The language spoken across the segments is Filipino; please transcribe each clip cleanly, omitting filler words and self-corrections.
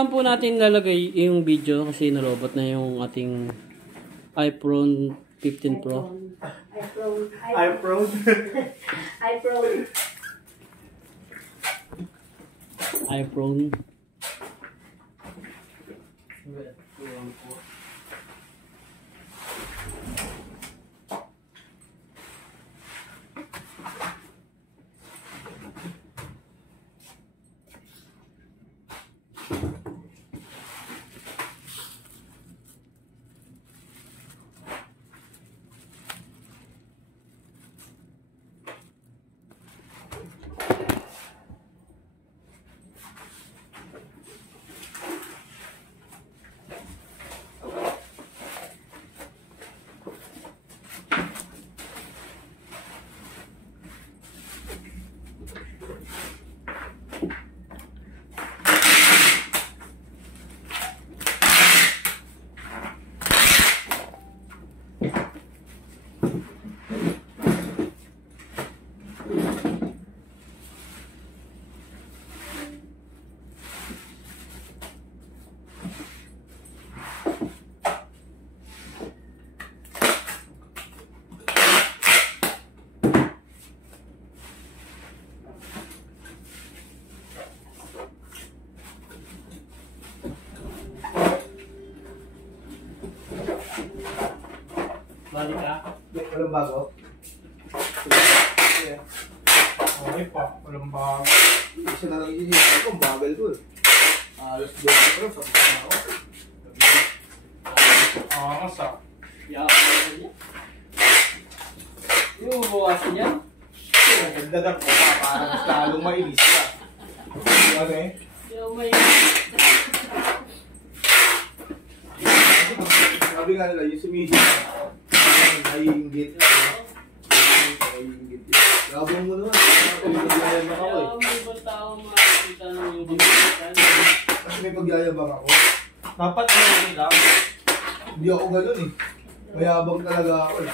Saan po natin lalagay yung video kasi nalobot na yung ating iPhone 15 Pro. iPhone. Balik ka? Walang bago? Okay pa, walang bago. Isa na lang iisip ko, bagal ko eh. Alas 2 ko sa pagkakas na ako. Angas ah. Yaman niya. Yung mabawasan niya? Nagdadak ko pa, parang mas lalong mainis ka. Ano eh? Yung may... Sabi nga nila, yung sumisip naiinggit. Naiinggit. Labang mo naman. Pagyayabang ako eh. May ibang tao makakita ng yung pagkakas. Kasi may pagyayabang ako. Dapat ano lang. Hindi ako ganun eh. Mayabang talaga ako eh.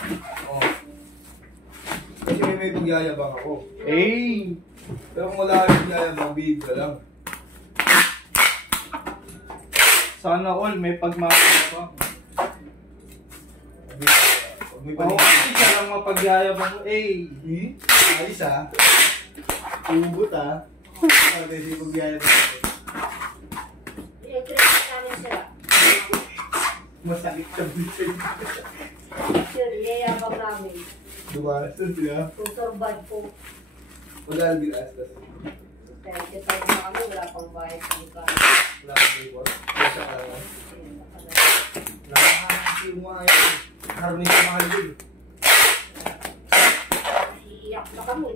Oh. Kasi may pagyayabang ako. Eh! Pero kung wala kang pagyayabang, bihig ka lang. Sana all may pagmamahal. May Oo, kasi siya lang mapagyayabang mo. Eh! Ayos ah. Ubot ah. Kasi pagyayabang ako. Masakit sa bitin. Yun, iyayabang namin. Dumastos siya. Tuturbad po. Wala din astas. Kaya kita na kami, wala pang bayad sa lugar. Wala kang report. Wala sa kalaman. Nakakakasi mo nga yun. Harness na mahal din. Iiyak na kami.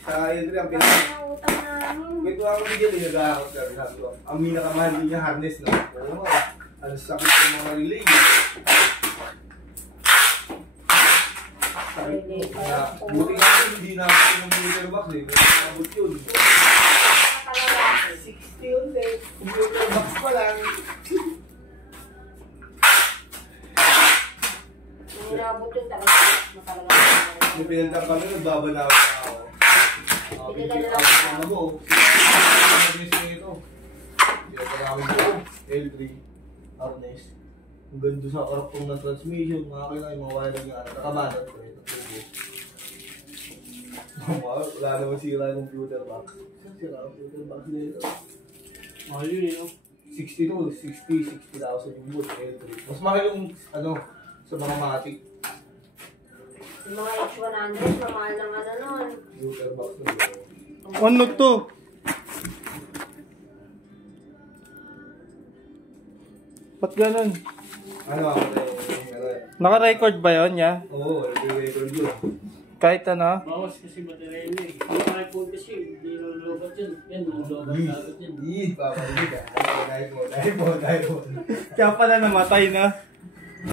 Sa yun rin ang pinaka. Ang utang namin. Ito ako bigyan din nag-aakot ka rin. Sabi ko, ang minakamahal din niya harness na. Oo nga. Ang sakit ng mga relay. Buti nga hindi na ako ng computer box eh. Nabot yun. 60 yun eh. Computer box pa lang. Nung inabot yun, talaga makalaga. May pinantang kami, nagbabanaw na ako. Pinila na lang ako. Ano mo? Harness na ito. Pinatawagin ko. L3. Harness. Ang ganda sa karakter ng transmission. Mga kailangan yung mga wire ng nakabanat ko. Ito tubo. Wala naman sila yung computer box. Sila yung computer box nila. Mahal yun eh, no? 60,000 yung boot. L3. Mas mahal yung ano sa mga matic. Yung mga H100, mamahal ng ano nun. Computer box nila. Ano to? Ba't ganun? Ano ako na Naka-record ba yun, ya? Oo, record yun. Kahit ano? Bawas kasi baterya niya eh. Yung iPhone kasi, hindi nulubat yun. Yan, nulubat dapat yun. Hindi, papalinig ah. Dahil mo. Kaya pala namatay na.